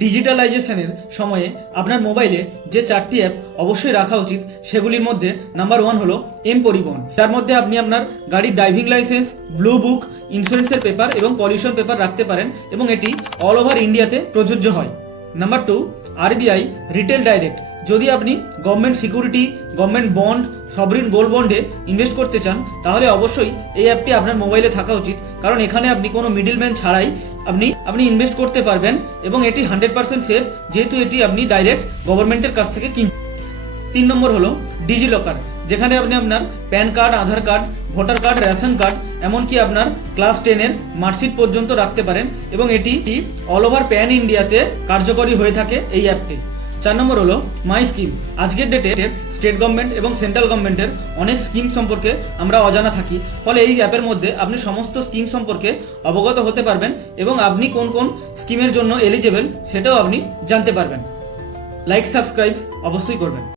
ডিজিটালাইজেশনের সময়ে আপনার মোবাইলে যে চারটি অ্যাপ অবশ্যই রাখা উচিত, সেগুলির মধ্যে নাম্বার ওয়ান হলো এম পরিবহন। তার মধ্যে আপনি আপনার গাড়ির ড্রাইভিং লাইসেন্স, ব্লু বুক, ইন্স্যুরেন্সের পেপার এবং পলিউশন পেপার রাখতে পারেন এবং এটি অল ওভার ইন্ডিয়াতে প্রযোজ্য হয়। Number two RBI retail direct যদি আপনি government security government bond sovereign gold বন্ডে ইনভেস্ট করতে চান, তাহলে অবশ্যই এই অ্যাপটি আপনার মোবাইলে থাকা উচিত। কারণ এখানে আপনি কোনো মিডিলম্যান ছাড়াই আপনি আপনি ইনভেস্ট করতে পারবেন এবং এটি হান্ড্রেড পার্সেন্ট সেফ যেহেতু এটি আপনি ডাইরেক্ট গভর্নমেন্টের কাছ থেকে কিন তিন নম্বর হলো ডিজি লকার যেখানে আপনি আপনার PAN card, Aadhaar card, voter card, ration card, এমনকি আপনার ক্লাস টেনের মার্কশিট পর্যন্ত রাখতে পারেন এবং এটি অল ওভার প্যান ইন্ডিয়াতে কার্যকরী হয়ে থাকে এই অ্যাপটি চার নম্বর হলো মাই স্কিম আজকের ডেটে স্টেট গভর্নমেন্ট এবং সেন্ট্রাল গভর্নমেন্টের অনেক স্কিম সম্পর্কে আমরা অজানা থাকি। ফলে এই অ্যাপের মধ্যে আপনি সমস্ত স্কিম সম্পর্কে অবগত হতে পারবেন এবং আপনি কোন কোন স্কিমের জন্য এলিজেবল সেটাও আপনি জানতে পারবেন। লাইক সাবস্ক্রাইব অবশ্যই করবেন।